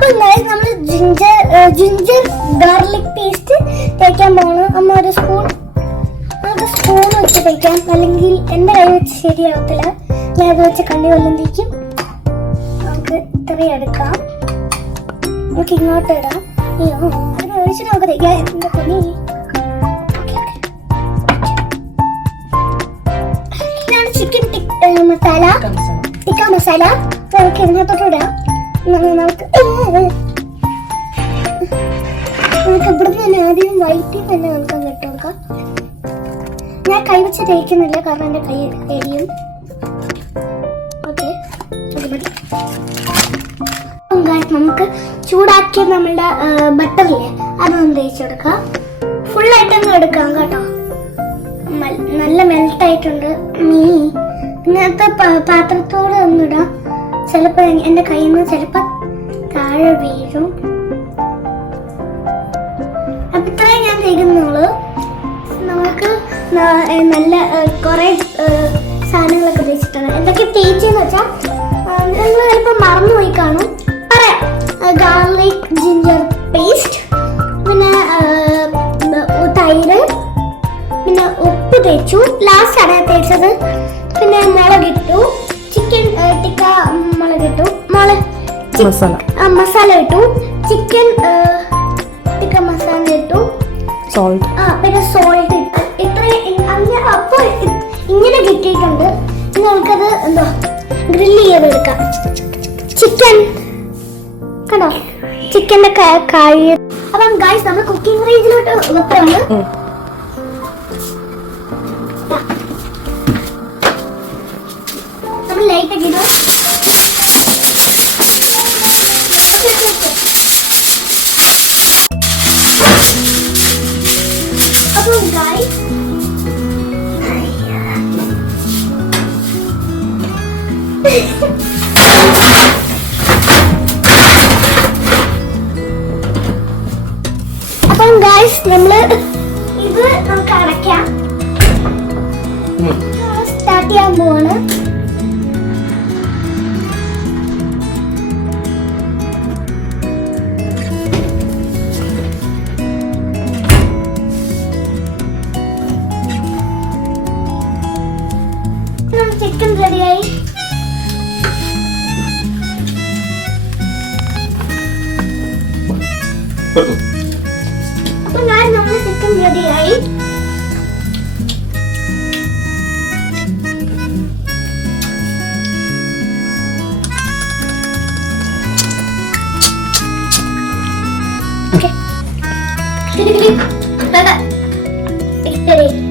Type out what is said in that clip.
അപ്പൊ guys, നമ്മൾ ginger ginger garlic paste തേക്കാൻ പോകണം അമ്മ ഒരു സ്പൂൺ നമുക്ക് സ്പൂൺ വെച്ച് തേക്കാം. അല്ലെങ്കിൽ എന്റെ കൈ വെച്ച് ശരിയാവത്തില്ല. ഞാൻ അത് വെച്ച് കണ്ണി വെള്ളം തേക്കും. നമുക്ക് ഇത്രയും എടുക്കാം. നമുക്ക് ഇങ്ങോട്ട് ഇടാം. അയ്യോ അതിന് ഒഴിച്ച് നമുക്ക് തേക്കാം. എന്റെ പണി? ചിക്കൻ ചിക്കൻ മസാല ടിക്ക മസാല നമുക്ക് ഇതിനകത്തോട്ട് ഇടാം. ആദ്യം വൈറ്റ് തന്നെ നമുക്ക് ഇട്ട് കൊടുക്കാം. ഞാൻ കൈ വെച്ച് തേക്കുന്നില്ല കാരണം എന്റെ കൈ എരിയും. ഓക്കെ നമുക്ക് ചൂടാക്കിയ നമ്മളുടെ ബട്ടറില്ലേ അതൊന്ന് തേച്ച് കൊടുക്കാം. ഫുള്ളായിട്ടൊന്ന് എടുക്കാം കേട്ടോ. നല്ല മെൽറ്റ് ആയിട്ടുണ്ട്. മീ ഇങ്ങനത്തെ പാത്രത്തോടെ ഒന്നിടാം. ചിലപ്പോൾ എന്റെ കയ്യിൽ നിന്ന് ചിലപ്പോൾ താഴെ വീഴും. ഞാൻ നമുക്ക് നല്ല കുറെ സാധനങ്ങളൊക്കെ തേച്ചിട്ടാണ് എന്തൊക്കെ തേച്ചെന്ന് വെച്ചാൽ നിങ്ങൾ ചിലപ്പോൾ മറന്നുപോയി കാണും. പറയാം ഗാർലിക് ജിഞ്ചർ പേസ്റ്റ് പിന്നെ തൈര് പിന്നെ ഉപ്പ് തേച്ചു. ലാസ്റ്റ് ആണ് തേച്ചത്. പിന്നെ മുളകിട്ടു ചിക്കൻ ടിക്ക മുളകിട്ടു മുളക് മസാല. മസാല ഇട്ടു. സോൾട്ട് ആ പിന്നെ സോൾട്ട് അങ്ങനെ അപ്പോൾ ഇങ്ങനെ കിട്ടിയിട്ടുണ്ട്. നമുക്കത് എന്തോ ഗ്രില്ല് ചെയ്തെടുക്കാം. ചിക്കൻ കണ്ടോ? ചിക്കന്റെ കാഴി അപ്പം ഗായ്സ് നമ്മൾ കുക്കിംഗ് റേഞ്ചിലോട്ട് വെക്കാണ് നമ്മൾ ലൈറ്റ് ഒക്കെ ഗായ്സ് അപ്പം ഗായ്സ് നമ്മൾ ഇത് നമുക്ക് അടയ്ക്കാം. സ്റ്റാർട്ട് ചെയ്യാൻ പോവാണ്. അപ്പൊ ഞാൻ നമ്മുടെ ചിക്കൻ റെഡിയായി സബ്സ്ക്രൈബ്